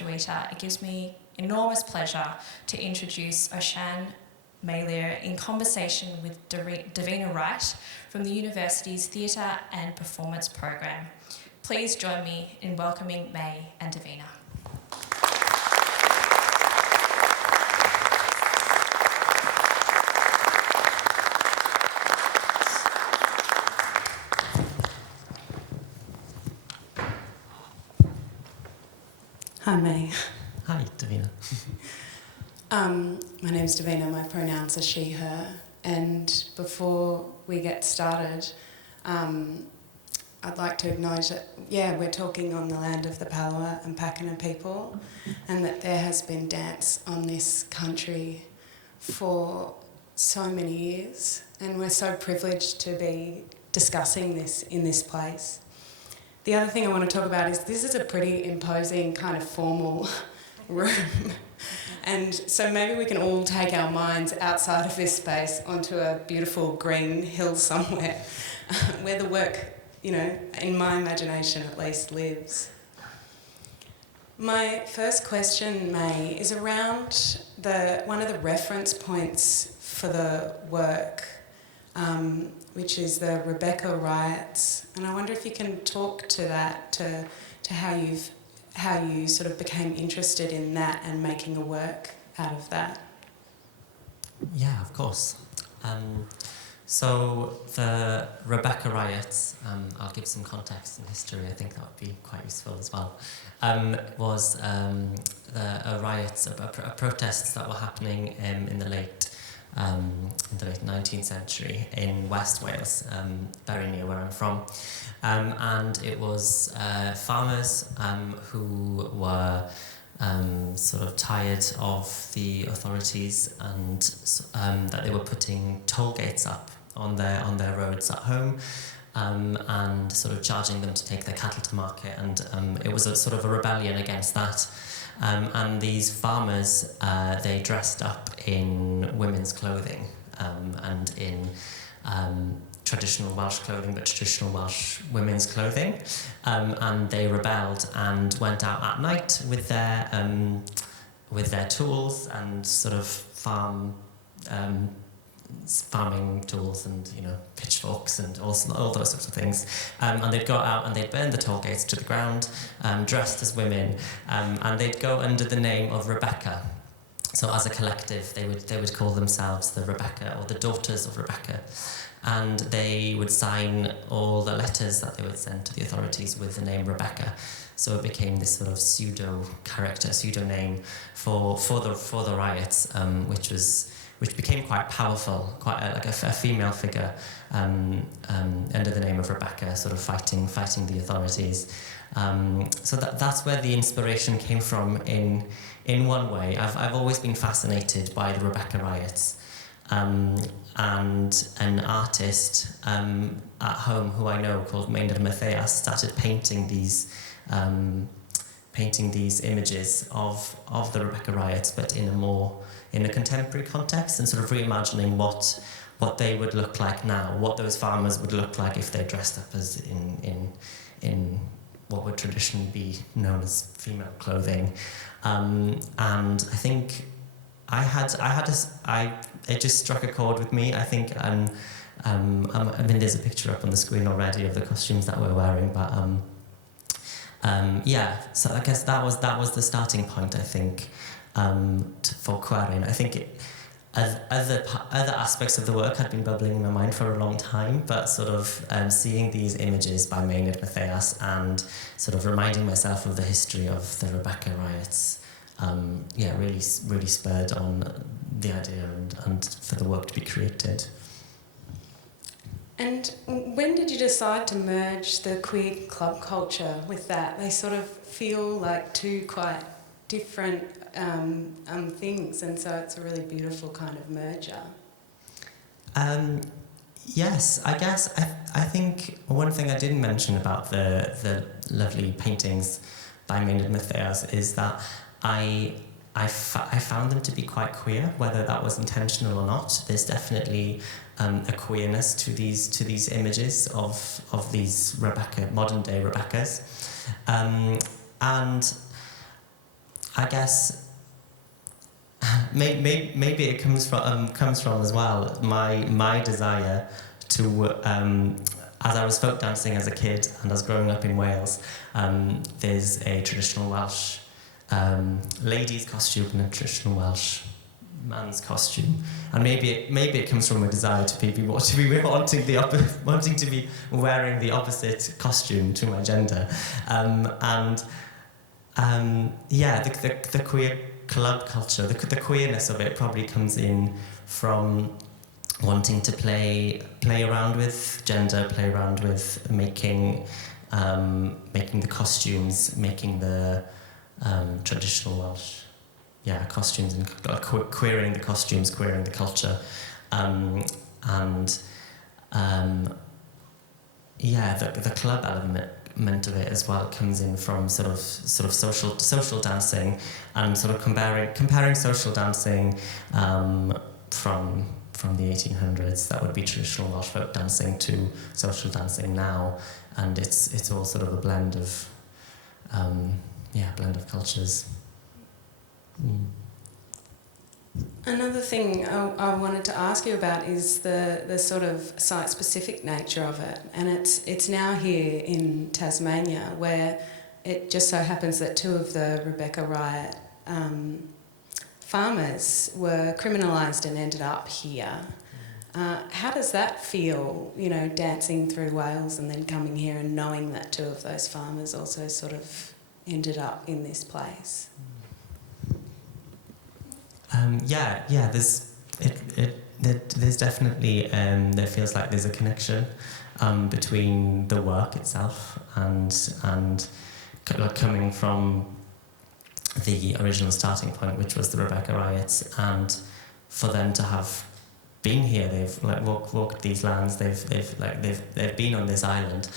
Lutruwita, it gives me enormous pleasure to introduce Osian Meilir in conversation with Davina Wright from the university's Theatre and Performance program. Please join me in welcoming May and Davina. Hi, May. Hi, Davina. My name's Davina, my pronouns are she, her, and before we get started, I'd like to acknowledge that, we're talking on the land of the Palawa and Pakana people, and that there has been dance on this country for so many years, and we're so privileged to be discussing this in this place. The other thing I want to talk about is this is a pretty imposing kind of formal room. And so maybe we can all take our minds outside of this space onto a beautiful green hill somewhere where the work, in my imagination at least, lives. My first question, May, is around one of the reference points for the work, which is the Rebecca riots, and I wonder if you can talk to that, to how you sort of became interested in that and making a work out of that. Yeah, of course. So the Rebecca riots, I'll give some context and history, I think that would be quite useful as well, was protests that were happening in the late 19th century in West Wales, very near where I'm from. And it was farmers who were sort of tired of the authorities and that they were putting toll gates up on their roads at home, and sort of charging them to take their cattle to market, and it was a sort of a rebellion against that. And these farmers, they dressed up in women's clothing and in traditional Welsh clothing, but traditional Welsh women's clothing, and they rebelled and went out at night with their tools and sort of farming tools and pitchforks and all those sorts of things, and they'd go out and they'd burn the toll gates to the ground, dressed as women, and they'd go under the name of Rebecca. So as a collective, they would call themselves the Rebecca, or the Daughters of Rebecca, and they would sign all the letters that they would send to the authorities with the name Rebecca. So it became this sort of pseudo name for the riots, which became quite powerful, quite like a female figure under the name of Rebecca, sort of fighting the authorities. So that's where the inspiration came from. In one way, I've always been fascinated by the Rebecca riots, and an artist at home who I know called Maynard Matthias started painting these images of the Rebecca riots, but in a contemporary context, and sort of reimagining what they would look like now, what those farmers would look like if they dressed up as in what would traditionally be known as female clothing, and I think it just struck a chord with me. I think there's a picture up on the screen already of the costumes that we're wearing, but so I guess that was the starting point, I think, for Qwerin. I think other aspects of the work had been bubbling in my mind for a long time, but sort of seeing these images by Maynard Matthias and sort of reminding myself of the history of the Rebecca riots, really spurred on the idea and for the work to be created. And when did you decide to merge the queer club culture with that? They sort of feel like two quite different things, and so it's a really beautiful kind of merger. Yes, I guess I think one thing I didn't mention about the lovely paintings by Maynard Matthias is that I found them to be quite queer, whether that was intentional or not. There's definitely a queerness to these images of these modern day Rebeccas, and I guess maybe it comes from as well my desire to as I was folk dancing as a kid and as growing up in Wales, there's a traditional Welsh lady's costume and a traditional Welsh man's costume, and maybe it comes from a desire to be wanting to be wearing the opposite costume to my gender, the queer club culture, the queerness of it probably comes in from wanting to play around with gender, play around with making the costumes, making the traditional Welsh costumes, and queering the costumes, queering the culture, the club element of it as well comes in from sort of social dancing, and sort of comparing social dancing from the 1800s, that would be traditional Welsh folk dancing, to social dancing now, and it's all sort of a blend of cultures. Another thing I wanted to ask you about is the sort of site-specific nature of it, and it's now here in Tasmania, where it just so happens that two of the Rebecca Wright farmers were criminalised and ended up here. How does that feel, dancing through Wales and then coming here and knowing that two of those farmers also sort of ended up in this place? There's definitely there feels like there's a connection between the work itself and coming from the original starting point, which was the Rebecca Riots, and for them to have been here, they've walked these lands, they've been on this island,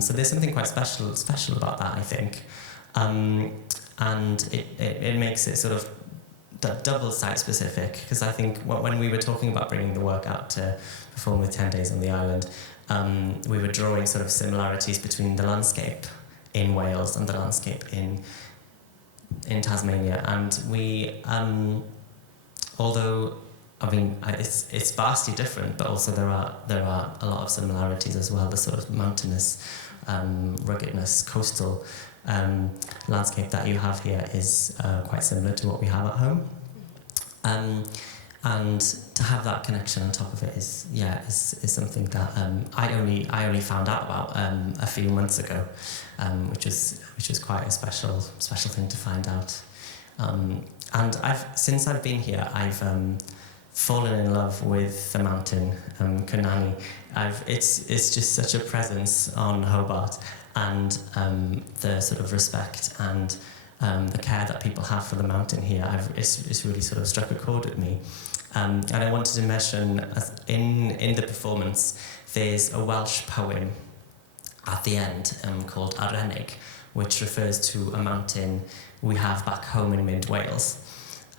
so there's something quite special about that, I think, and it makes it sort of double site specific, because I think when we were talking about bringing the work out to perform with 10 Days on the Island, we were drawing sort of similarities between the landscape in Wales and the landscape in Tasmania, and we although it's vastly different, but also there are a lot of similarities as well. The sort of mountainous ruggedness, coastal landscape that you have here is quite similar to what we have at home, and to have that connection on top of it is something that I only found out about a few months ago, which is quite a special thing to find out, and since I've been here, I've fallen in love with the mountain, Qwerin. It's just such a presence on Hobart, and the sort of respect and the care that people have for the mountain here, it's really sort of struck a chord with me. And I wanted to mention, in the performance, there's a Welsh poem at the end called Arenig, which refers to a mountain we have back home in mid-Wales.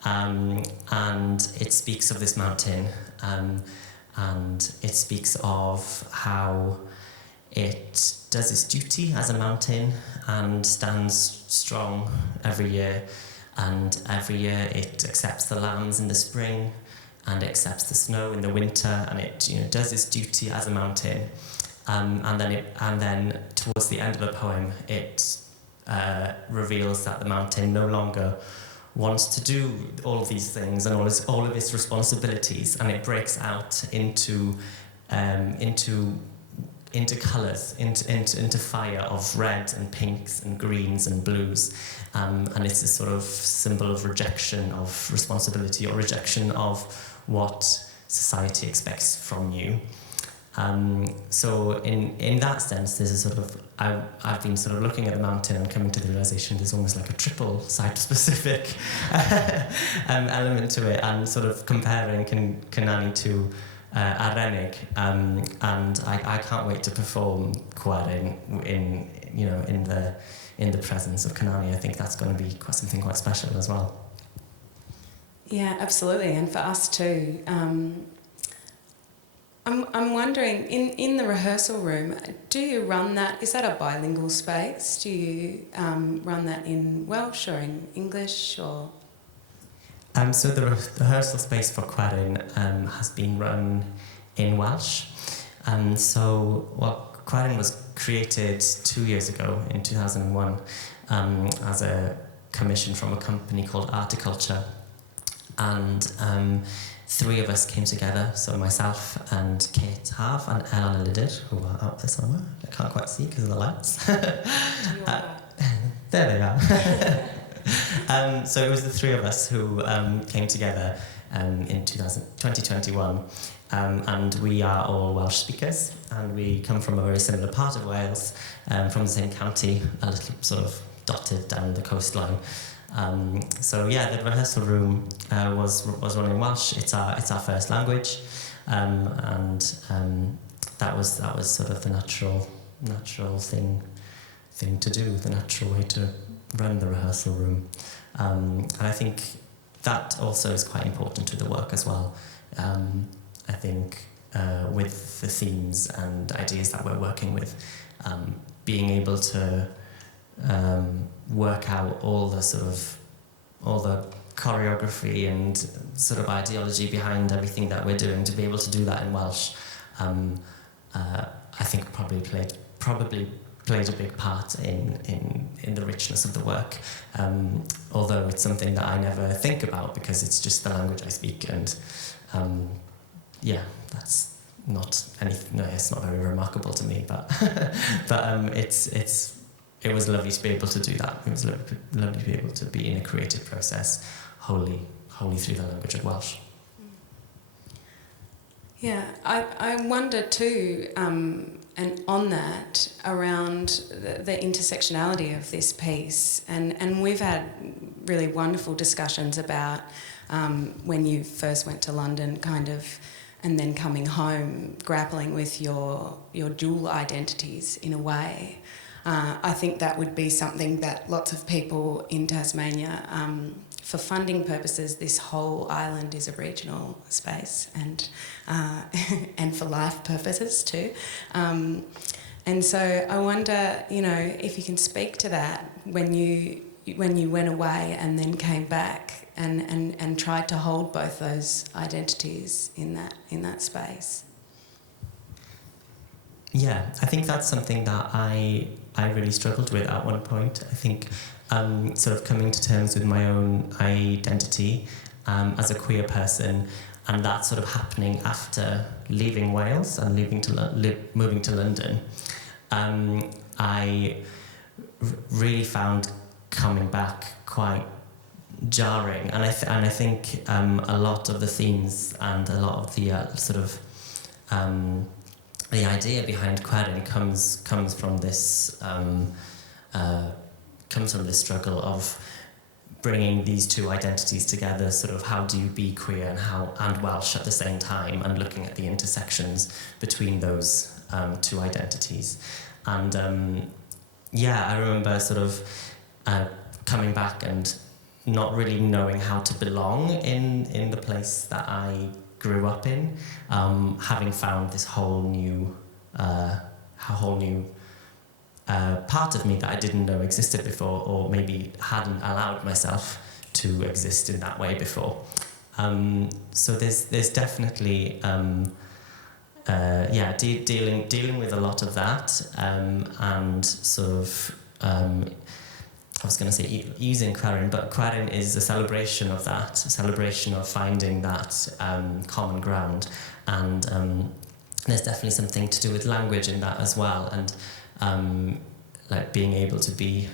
And it speaks of this mountain, and it speaks of how it does its duty as a mountain and stands strong every year, and every year it accepts the lambs in the spring and it accepts the snow in the winter, and it does its duty as a mountain, and then towards the end of the poem it reveals that the mountain no longer wants to do all of these things and all of its responsibilities, and it breaks out into colours, into fire of red and pinks and greens and blues, and it's a sort of symbol of rejection of responsibility, or rejection of what society expects from you. So in that sense, there's a sort of, I've been sort of looking at the mountain and coming to the realization there's almost like a triple site-specific element to it, and sort of comparing Qwerin to Arenig, and I can't wait to perform Qwerin in the presence of Qwerin. I think that's going to be something quite special as well. Yeah, absolutely, and for us too. I'm wondering, in the rehearsal room, do you run that? Is that a bilingual space? Do you run that in Welsh or in English or? So the rehearsal space for Qwerin has been run in Welsh. Qwerin was created 2 years ago in 2001 as a commission from a company called Articulture, and 3 of us came together, so myself and Kate Half and Ellen Lidded, who are out there somewhere. I can't quite see because of the lights. There they are. So it was the 3 of us who came together in 2021, and we are all Welsh speakers, and we come from a very similar part of Wales, from the same county, a little sort of dotted down the coastline. The rehearsal room was run in Welsh. It's our first language, and that was sort of the natural thing to do, the natural way to run the rehearsal room, and I think that also is quite important to the work as well. I think with the themes and ideas that we're working with, being able to work out all the choreography and sort of ideology behind everything that we're doing, to be able to do that in Welsh, I think probably played a big part in the richness of the work, although it's something that I never think about because it's just the language I speak, and that's not anything. No, it's not very remarkable to me, but it was lovely to be able to do that. It was lovely to be able to be in a creative process wholly through the language of Welsh. Yeah, I wonder too, and on that, around the intersectionality of this piece, and we've had really wonderful discussions about when you first went to London, kind of, and then coming home, grappling with your dual identities in a way. I think that would be something that lots of people in Tasmania, for funding purposes, this whole island is a regional space, and for life purposes too. And so I wonder, if you can speak to that when you went away and then came back and tried to hold both those identities in that space. Yeah, I think that's something that I really struggled with at one point. I think sort of coming to terms with my own identity as a queer person, and that sort of happening after leaving Wales and moving to London. I really found coming back quite jarring, and I think a lot of the themes and a lot of the the idea behind Qwerin comes from this struggle of bringing these 2 identities together. Sort of, how do you be queer and Welsh at the same time, and looking at the intersections between those 2 identities. And I remember sort of coming back and not really knowing how to belong in the place that I grew up in, having found this whole new part of me that I didn't know existed before, or maybe hadn't allowed myself to exist in that way before. So there's definitely dealing with a lot of that, and sort of I was going to say using Qwerin, but Qwerin is a celebration of that, a celebration of finding that common ground, and there's definitely something to do with language in that as well, and like being able to be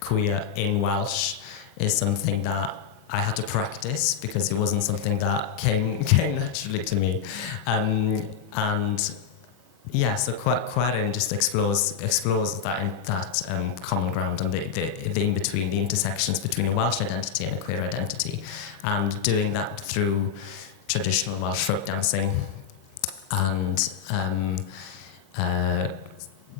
queer in Welsh is something that I had to practice because it wasn't something that came naturally to me, so Qwerin just explores that common ground and the in between, the intersections between a Welsh identity and a queer identity, and doing that through traditional Welsh folk dancing and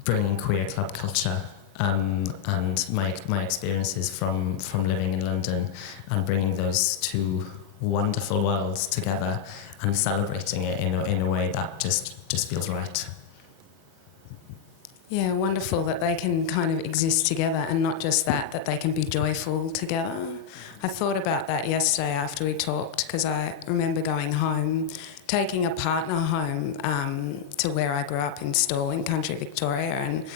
bringing queer club culture and my experiences from living in London, and bringing those 2 wonderful worlds together celebrating it in a way that just feels right. Yeah, wonderful that they can kind of exist together, and not just that they can be joyful together. I thought about that yesterday after we talked, because I remember going home, taking a partner home to where I grew up in Stawell in country Victoria, and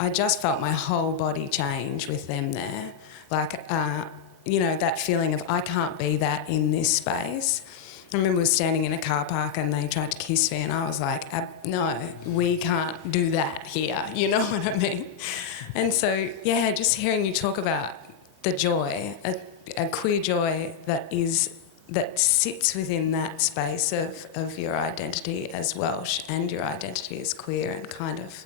I just felt my whole body change with them there. Like, that feeling of I can't be that in this space. I remember we were standing in a car park and they tried to kiss me, and I was like, no, we can't do that here, you know what I mean? And so, yeah, just hearing you talk about the joy, a queer joy that sits within that space of your identity as Welsh and your identity as queer, and kind of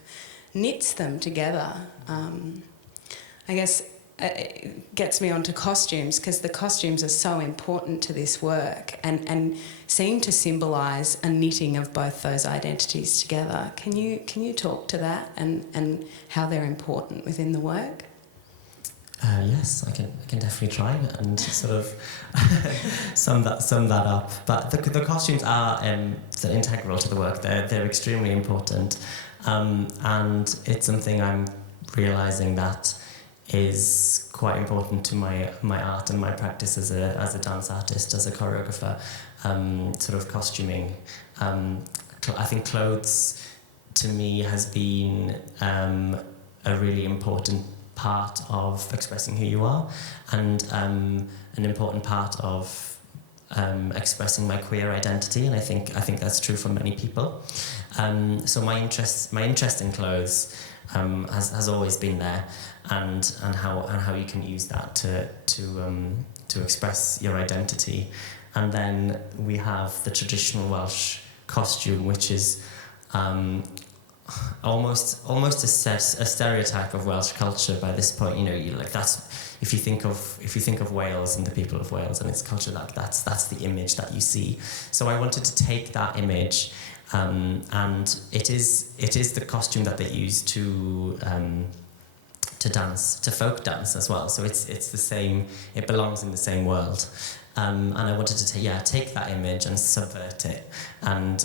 knits them together. I guess it gets me onto costumes, because the costumes are so important to this work and seem to symbolise a knitting of both those identities together. Can you talk to that and how they're important within the work? Yes, I can definitely try and sort of sum that up. But the costumes are integral to the work. They're extremely important, and it's something I'm realising that is quite important to my art and my practice as a dance artist, as a choreographer. Sort of costuming. I think clothes to me has been a really important part of expressing who you are, and an important part of expressing my queer identity, and I think that's true for many people. So my interest in clothes has always been there, and how you can use that to express your identity. And then we have the traditional Welsh costume, which is almost a stereotype of Welsh culture by this point. That's if you think of Wales and the people of Wales and its culture, that's the image that you see. So I wanted to take that image, and it is the costume that they use to dance, to folk dance as well. So it's the same. It belongs in the same world. And I wanted to take that image and subvert it. And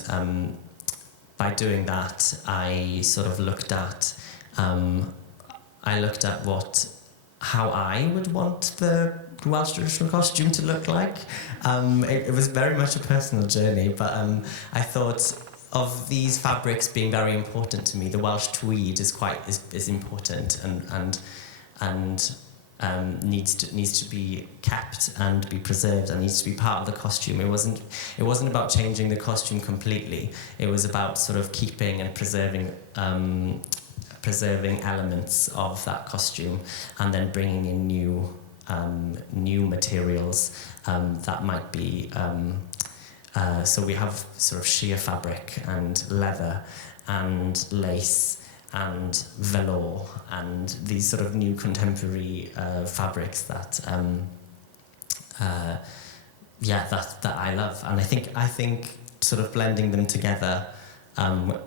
by doing that, I sort of looked at how I would want the Welsh traditional costume to look like. It was very much a personal journey, but I thought of these fabrics being very important to me. The Welsh tweed is important and needs to be kept and be preserved, and needs to be part of the costume. It wasn't about changing the costume completely. It was about sort of keeping and preserving elements of that costume, and then bringing in new materials that might be. So we have sort of sheer fabric and leather and lace and velour and these sort of new contemporary fabrics that I love. And I think sort of blending them together,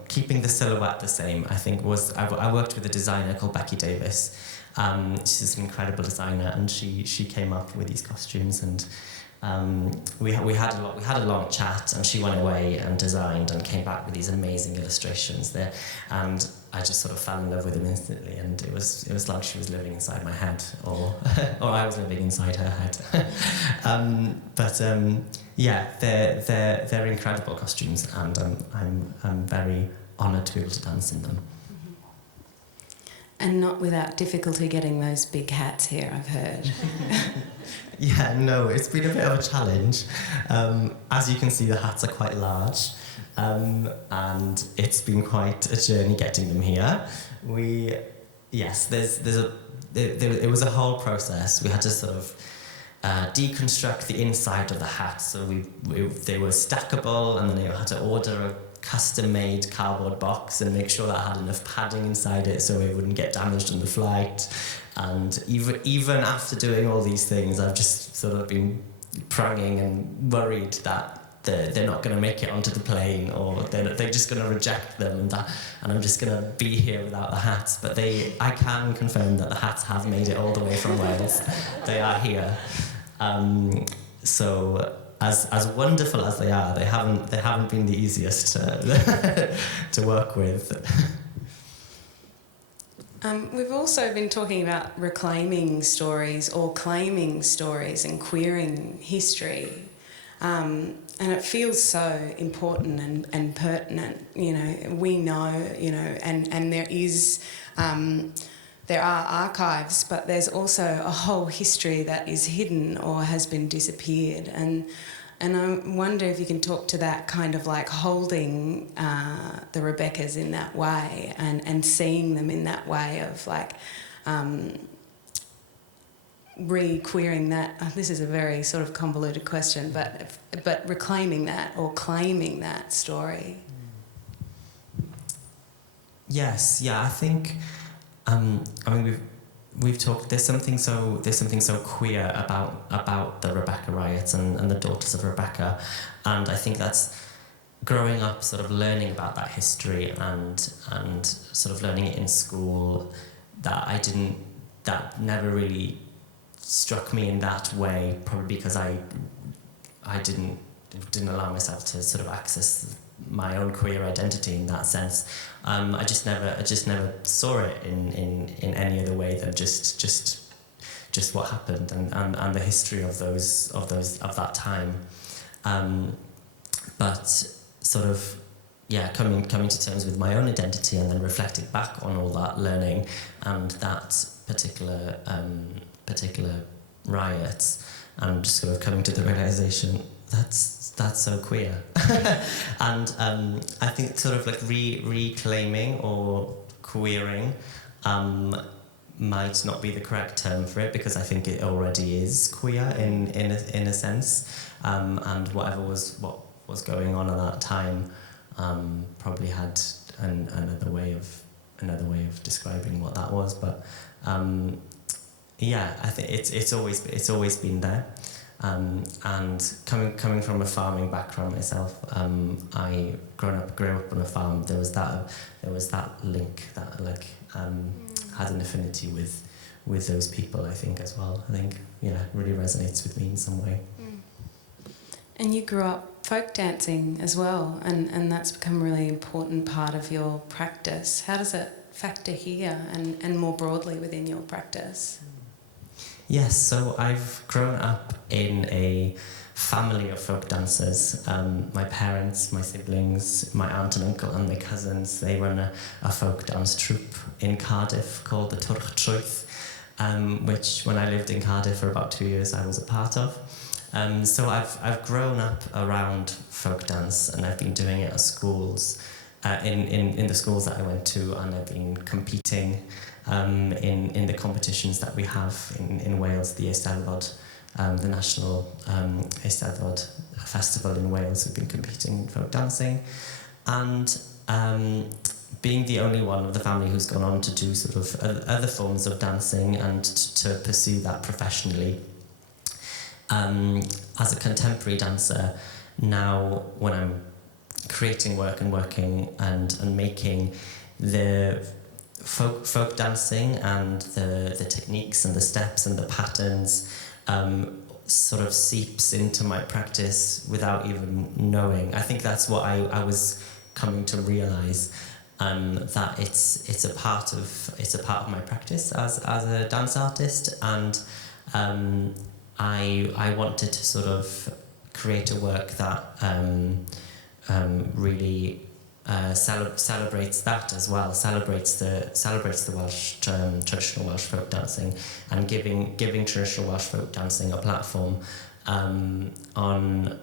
keeping the silhouette the same, I worked with a designer called Becky Davis. She's an incredible designer, and she came up with these costumes, and we had a long chat, and she went away and designed and came back with these amazing illustrations there, and I just sort of fell in love with them instantly, and it was like she was living inside my head, or I was living inside her head. They're incredible costumes, and I'm very honoured to be able to dance in them. And not without difficulty getting those big hats here, I've heard. Yeah, no, it's been a bit of a challenge. As you can see, the hats are quite large, and it's been quite a journey getting them here. It was a whole process. We had to sort of deconstruct the inside of the hat, so they were stackable, and then you had to order a custom-made cardboard box and make sure that had enough padding inside it so it wouldn't get damaged on the flight. And even after doing all these things, I've just sort of been pranging and worried that they're not going to make it onto the plane, or they're just going to reject them, and I'm just going to be here without the hats. But I can confirm that the hats have made it all the way from Wales. They are here. So as wonderful as they are, they haven't been the easiest to work with. We've also been talking about reclaiming stories or claiming stories and queering history. And it feels so important and pertinent, you know. We know, you know, and there is, there are archives, but there's also a whole history that is hidden or has been disappeared. And I wonder if you can talk to that kind of like holding the Rebeccas in that way and seeing them in that way of like re-queering that. This is a very sort of convoluted question, but reclaiming that or claiming that story. Yes, yeah, I think. I mean, we've talked. There's something so queer about the Rebecca riots and the daughters of Rebecca, and I think that's growing up, sort of learning about that history and sort of learning it in school. That never really struck me in that way, probably because I didn't allow myself to sort of access my own queer identity in that sense. I just never saw it in any other way than just what happened and the history of that time. But sort of, yeah, coming to terms with my own identity and then reflecting back on all that learning and that particular riots, and just sort of coming to the realization that's so queer. And I think sort of like reclaiming or queering might not be the correct term for it, because I think it already is queer in a sense, and what was going on at that time probably had another way of describing what that was, but yeah, I think it's always been there. And coming from a farming background myself, I grew up on a farm. There was that link that like had an affinity with those people, I think, as well. I think, yeah, it really resonates with me in some way. And you grew up folk dancing as well, and that's become a really important part of your practice. How does it factor here and more broadly within your practice? Yes, so I've grown up in a family of folk dancers. My parents, my siblings, my aunt and uncle and my cousins, they run a folk dance troupe in Cardiff called the Lutruwita, which when I lived in Cardiff for about 2 years I was a part of. So I've grown up around folk dance, and I've been doing it at schools, in the schools that I went to, and I've been competing in the competitions that we have in Wales, the Eisteddfod, the national Eisteddfod festival in Wales. We've been competing in folk dancing, and being the only one of the family who's gone on to do sort of other forms of dancing and to pursue that professionally. As a contemporary dancer, now when I'm creating work and working and making the folk dancing and the techniques and the steps and the patterns sort of seeps into my practice without even knowing. I think that's what I was coming to realise, that it's a part of my practice as a dance artist, and I wanted to sort of create a work that really celebrates that as well, celebrates the Welsh traditional Welsh folk dancing, and giving traditional Welsh folk dancing a platform on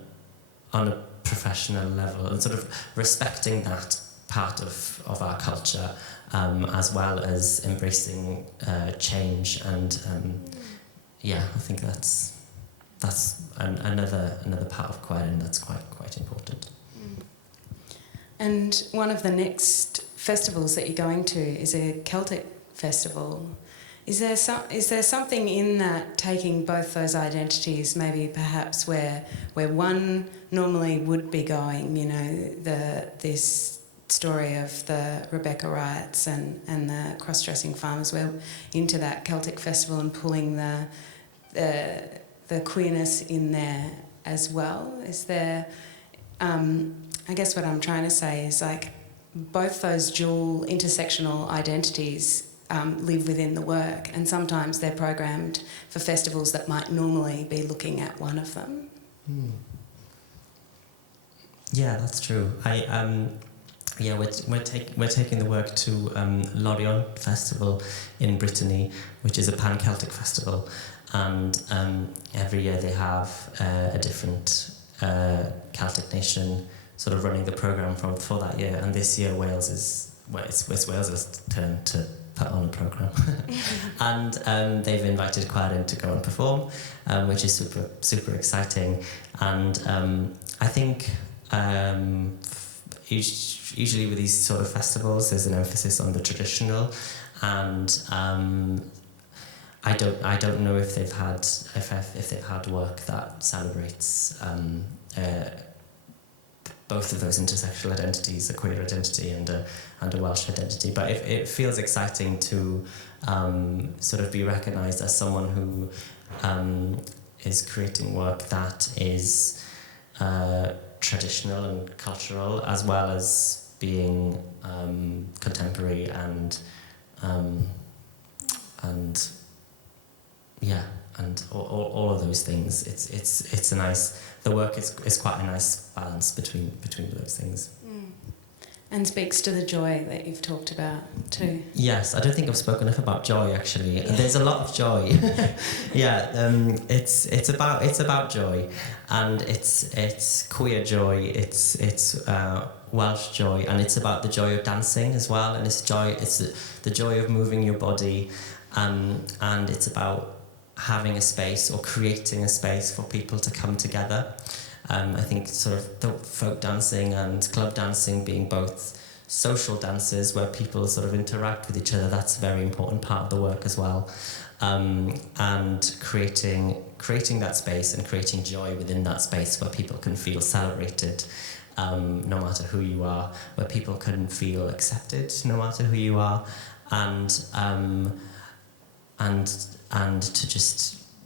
a professional level, and sort of respecting that part of our culture, as well as embracing change. And yeah, I think that's another part of Qwerin that's quite important. And one of the next festivals that you're going to is a Celtic festival. Is there something in that, taking both those identities, maybe perhaps where one normally would be going, you know, this story of the Rebecca riots and the cross-dressing farmers, we're into that Celtic festival and pulling the queerness in there as well? Is there, I guess what I'm trying to say is like both those dual intersectional identities live within the work, and sometimes they're programmed for festivals that might normally be looking at one of them. Yeah, that's true. We're taking the work to Lorient Festival in Brittany, which is a pan-Celtic festival, and every year they have a different Celtic nation sort of running the programme for that year, and this year it's Wales' turn to put on a programme. And they've invited Qwerin to go and perform, which is super, super exciting. And I think usually with these sort of festivals, there's an emphasis on the traditional, and I don't know if they've had work that celebrates both of those intersectional identities, a queer identity and a Welsh identity. But it feels exciting to sort of be recognised as someone who is creating work that is traditional and cultural, as well as being contemporary and all of those things. It's a nice. The work is quite a nice balance between those things. And speaks to the joy that you've talked about too. Yes, I don't think I've spoken enough about joy actually. Yeah. There's a lot of joy. It's about joy, and it's queer joy. It's Welsh joy, and it's about the joy of dancing as well. And it's the joy of moving your body, and it's about having a space or creating a space for people to come together. I think sort of the folk dancing and club dancing being both social dances where people sort of interact with each other, that's a very important part of the work as well. And creating that space and creating joy within that space where people can feel celebrated, no matter who you are, where people can feel accepted no matter who you are, and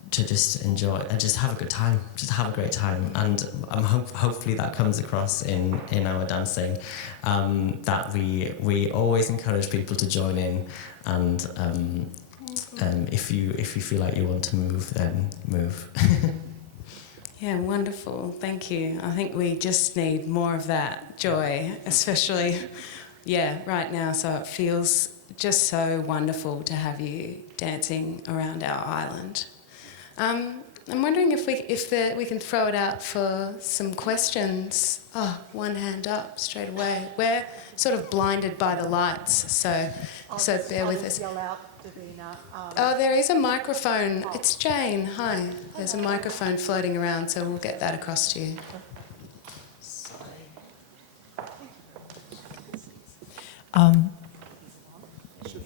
to just enjoy and just have a good time, just have a great time. And hopefully that comes across in our dancing, that we always encourage people to join in, and if you feel like you want to move, then move. Yeah, wonderful. Thank you. I think we just need more of that joy, especially, right now. So it feels just so wonderful to have you dancing around our island. I'm wondering if we can throw it out for some questions. Oh, one hand up straight away. We're sort of blinded by the lights, so bear with us. Yell out, Davina. Oh, there is a microphone. It's Jane. Hi. There's a microphone floating around, so we'll get that across to you.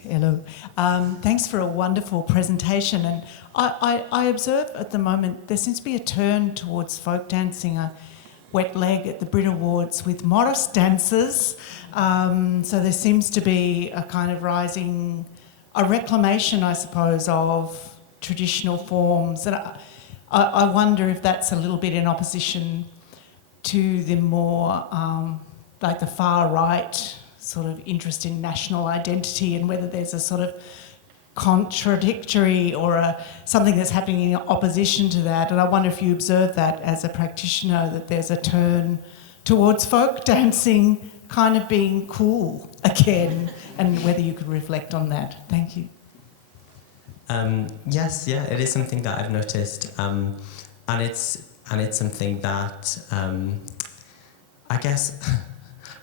Hello. Thanks for a wonderful presentation. And I observe at the moment there seems to be a turn towards folk dancing, a wet leg at the Brit Awards with Morris dancers. So there seems to be a kind of rising, a reclamation, I suppose, of traditional forms. And I wonder if that's a little bit in opposition to the more, like the far right sort of interest in national identity, and whether there's a sort of contradictory or something that's happening in opposition to that. And I wonder if you observe that as a practitioner, that there's a turn towards folk dancing kind of being cool again, and whether you could reflect on that. Thank you. Yes, it is something that I've noticed, and it's something that I guess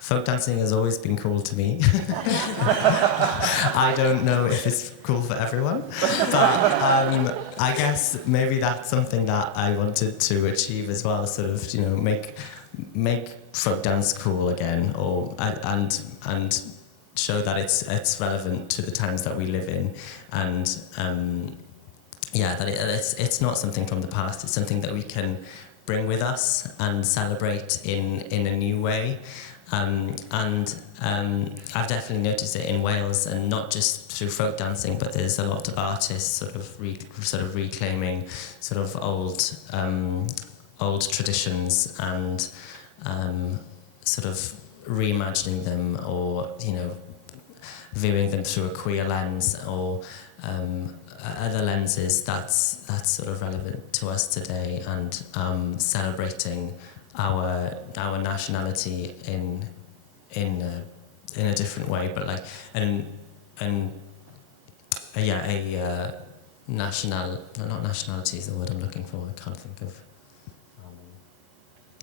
folk dancing has always been cool to me. I don't know if it's cool for everyone, but I guess maybe that's something that I wanted to achieve as well, sort of, make folk dance cool again, and show that it's relevant to the times that we live in, and that it's not something from the past. It's something that we can bring with us and celebrate in a new way. I've definitely noticed it in Wales, and not just through folk dancing, but there's a lot of artists sort of reclaiming sort of old traditions and sort of reimagining them, or viewing them through a queer lens, or other lenses that's sort of relevant to us today, and celebrating our nationality in a different way, but like not nationality is the word I'm looking for. I can't think of.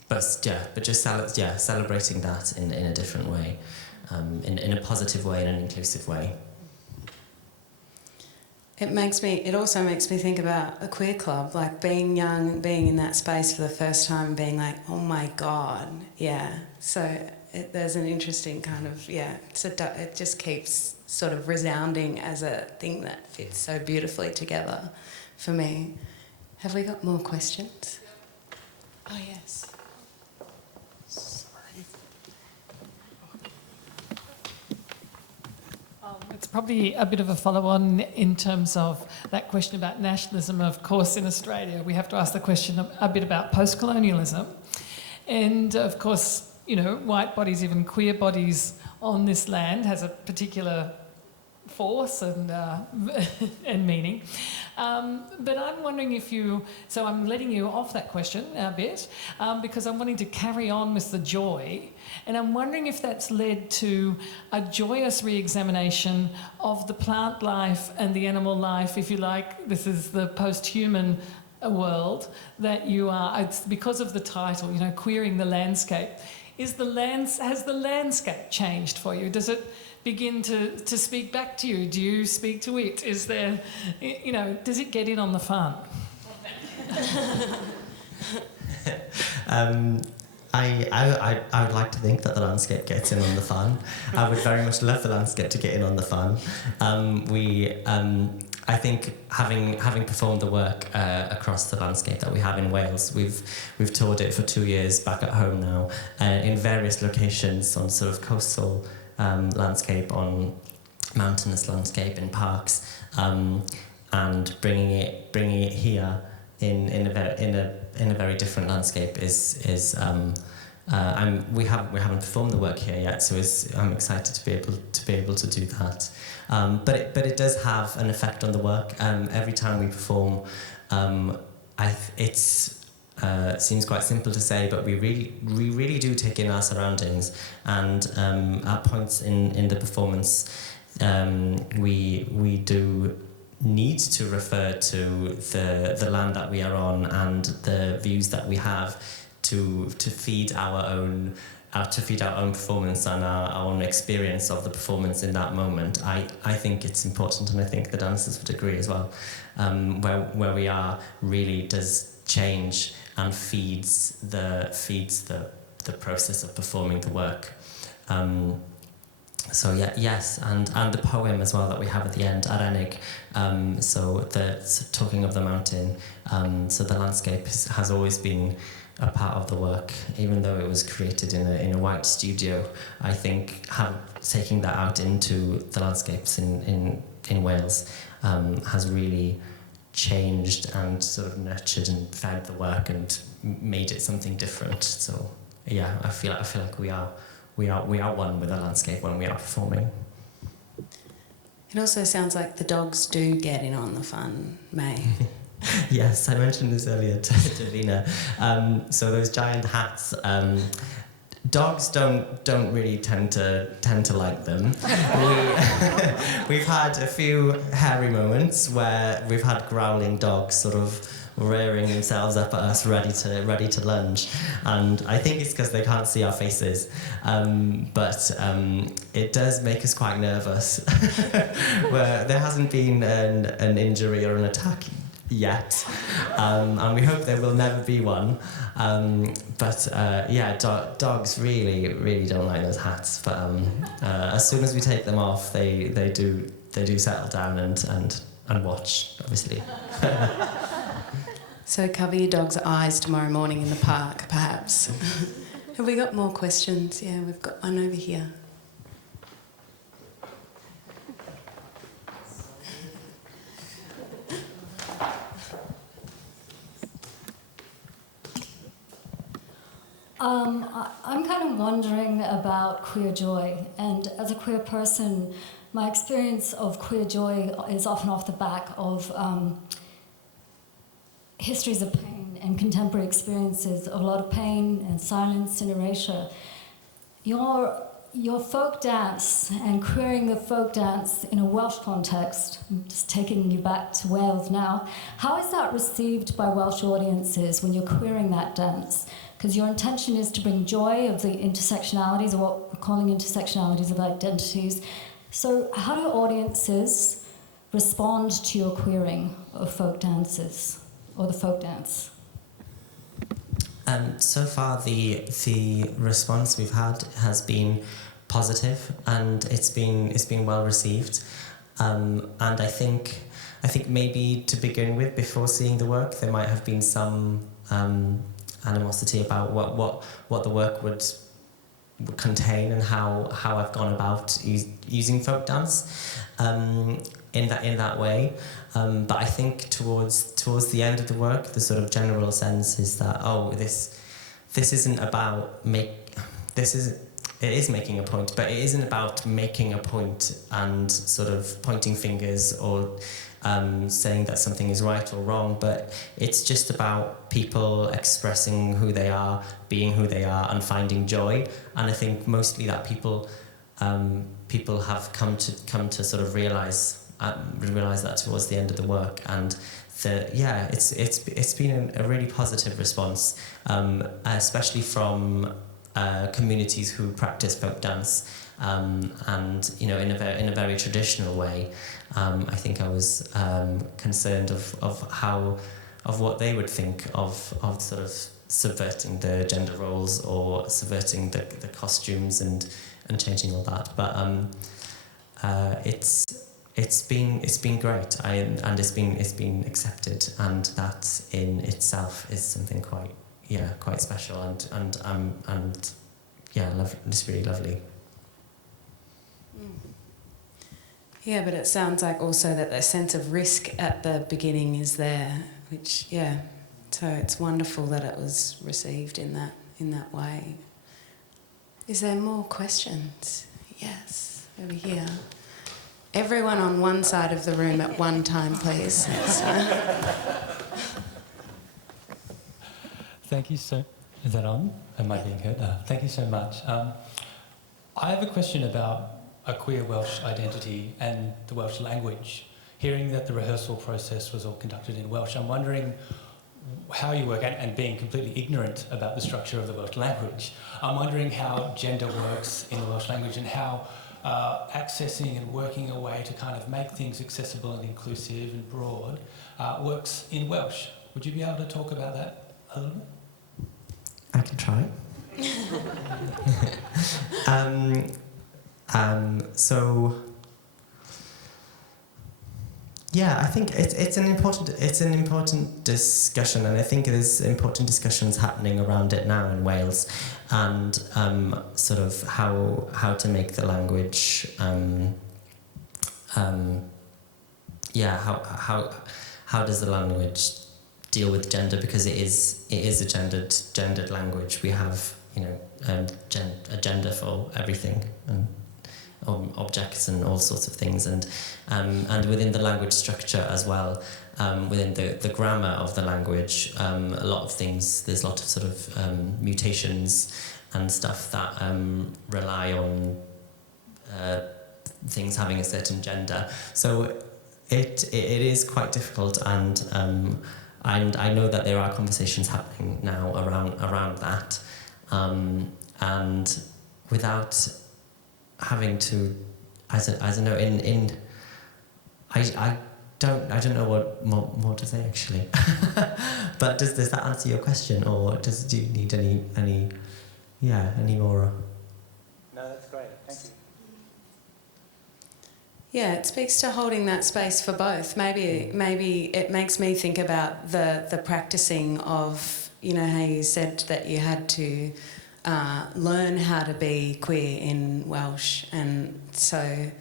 But just celebrating that in a different way, in a positive way, in an inclusive way. It also makes me think about a queer club, like being young and being in that space for the first time and being like, oh my God, yeah. So there's an interesting kind of, it just keeps sort of resounding as a thing that fits so beautifully together for me. Have we got more questions? Oh, yes. It's probably a bit of a follow-on in terms of that question about nationalism. Of course, in Australia, we have to ask the question a bit about post-colonialism. And, of course, white bodies, even queer bodies on this land has a particular force and meaning. But I'm wondering so I'm letting you off that question a bit because I'm wanting to carry on with the joy, and I'm wondering if that's led to a joyous re-examination of the plant life and the animal life, if you like. This is the post-human world that you are. It's because of the title, Queering the Landscape. Has the landscape changed for you? Does it begin to speak back to you? Do you speak to it? Is there, does it get in on the fun? I would like to think that the landscape gets in on the fun. I would very much love the landscape to get in on the fun. I think having performed the work across the landscape that we have in Wales, we've toured it for 2 years back at home now, in various locations on sort of coastal landscape, on mountainous landscape, in parks, and bringing it here in a very different landscape is we haven't performed the work here yet, so I'm excited to be able to do that. But it does have an effect on the work. Every time we perform, it seems quite simple to say, but we really do take in our surroundings, and at points in the performance, we do need to refer to the land that we are on and the views that we have to feed our own performance and our own experience of the performance in that moment. I think it's important, and I think the dancers would agree as well. Where we are really does change and feeds the process of performing the work. So yes, and the poem as well that we have at the end, Arenig. So talking of the mountain. So the landscape has always been a part of the work, even though it was created in a white studio. I think taking that out into the landscapes in Wales has really changed and sort of nurtured and fed the work and made it something different. So yeah, I feel like we are one with the landscape when we are performing. It also sounds like the dogs do get in on the fun, May. Yes, I mentioned this earlier to Davina. So those giant hats, dogs don't really tend to like them. We've had a few hairy moments where we've had growling dogs sort of rearing themselves up at us, ready to lunge, and I think it's because they can't see our faces. But it does make us quite nervous. Where there hasn't been an injury or an attack yet, and we hope there will never be one. But dogs really don't like those hats. But as soon as we take them off, they do settle down and watch, obviously. So cover your dog's eyes tomorrow morning in the park, perhaps. Have we got more questions? Yeah, we've got one over here. I'm kind of wondering about queer joy, and as a queer person, my experience of queer joy is often off the back of histories of pain and contemporary experiences of a lot of pain and silence and erasure. Your folk dance and queering the folk dance in a Welsh context, I'm just taking you back to Wales now, how is that received by Welsh audiences when you're queering that dance? Because your intention is to bring joy of the intersectionalities, or what we're calling intersectionalities of identities. So how do audiences respond to your queering of folk dances, or the folk dance? So far, the response we've had has been positive, and it's been well received. And I think maybe to begin with, before seeing the work, there might have been some animosity about what the work would contain and how I've gone about using folk dance in that way. But I think towards the end of the work, the sort of general sense is that this isn't about it is making a point, but it isn't about making a point and sort of pointing fingers or saying that something is right or wrong, but it's just about people expressing who they are, being who they are, and finding joy. And I think mostly that people have come to sort of realize that towards the end of the work. And it's been a really positive response, especially from communities who practice folk dance, and in a very traditional way. I think I was concerned of what they would think of sort of subverting the gender roles or subverting the costumes and changing all that. But it's been great, and it's been accepted, and that in itself is something quite special, and it's really lovely. Yeah, but it sounds like also that the sense of risk at the beginning is there, which, so it's wonderful that it was received in that way. Is there more questions? Yes, over here. Everyone on one side of the room at one time, please. Thank you so... Is that on? Am I being heard? Thank you so much. I have a question about a queer Welsh identity and the Welsh language. Hearing that the rehearsal process was all conducted in Welsh, I'm wondering how you work, and being completely ignorant about the structure of the Welsh language, I'm wondering how gender works in the Welsh language, and how accessing and working a way to kind of make things accessible and inclusive and broad works in Welsh. Would you be able to talk about that a little bit? I can try. I think it's an important discussion, and I think there's important discussions happening around it now in Wales, and sort of how to make the language how does the language deal with gender, because it is a gendered language. We have a gender for everything, and objects and all sorts of things, and within the language structure as well, within the grammar of the language, a lot of things, there's a lot of sort of mutations and stuff that rely on things having a certain gender. So it is quite difficult, and I know that there are conversations happening now around that, and without having to, I don't know, I don't know what more to say actually. But does that answer your question, or do you need any more? No, that's great. Thank you. Yeah, it speaks to holding that space for both. Maybe it makes me think about the practicing of, how you said that you had to learn how to be queer in Welsh, and so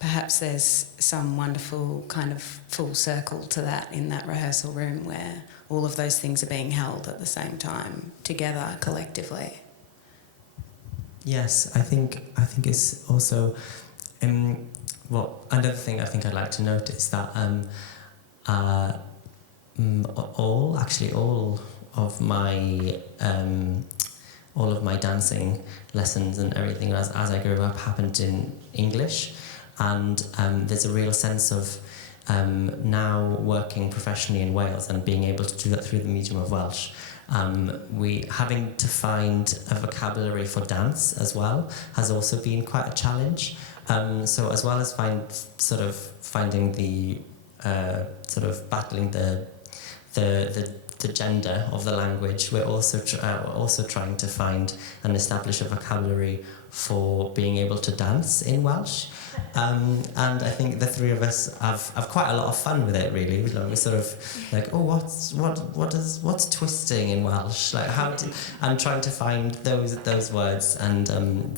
perhaps there's some wonderful kind of full circle to that in that rehearsal room where all of those things are being held at the same time, together, collectively. Yes, I think it's also another thing I think I'd like to note is that all of my dancing lessons and everything as I grew up happened in English, and there's a real sense of now working professionally in Wales and being able to do that through the medium of Welsh. We having to find a vocabulary for dance as well has also been quite a challenge. So as well as finding the battling the gender of the language, we're also trying to find and establish a vocabulary for being able to dance in Welsh. And I think the three of us have quite a lot of fun with it, really. We're sort of like, oh, what's twisting in Welsh? Like and trying to find those words, and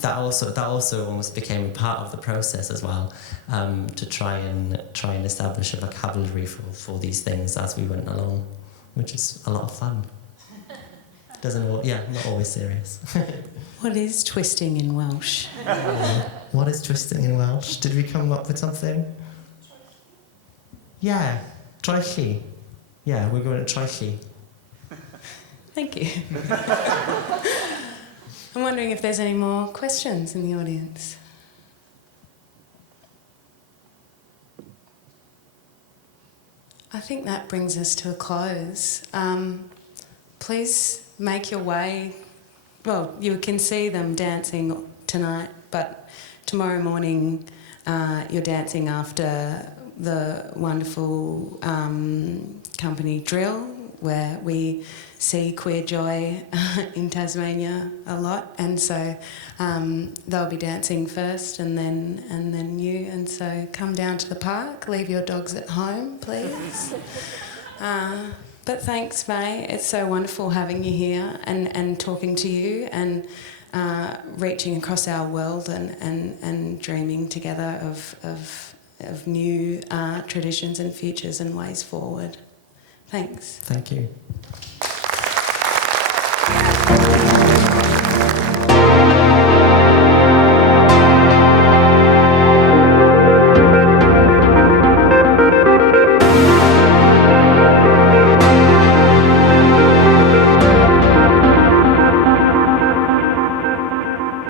that also almost became part of the process as well, to try and establish a vocabulary for these things as we went along, which is a lot of fun. Not always serious. What is twisting in Welsh? What is twisting in Welsh? Did we come up with something? Yeah, troelli. Yeah, we're going to troelli. Thank you. I'm wondering if there's any more questions in the audience. I think that brings us to a close. Please make your way. Well, you can see them dancing tonight, but tomorrow morning you're dancing after the wonderful company drill, where we see queer joy in Tasmania a lot, and so they'll be dancing first, and then you. And so come down to the park. Leave your dogs at home, please. But thanks, May. It's so wonderful having you here and talking to you and reaching across our world and dreaming together of new traditions and futures and ways forward. Thanks. Thank you.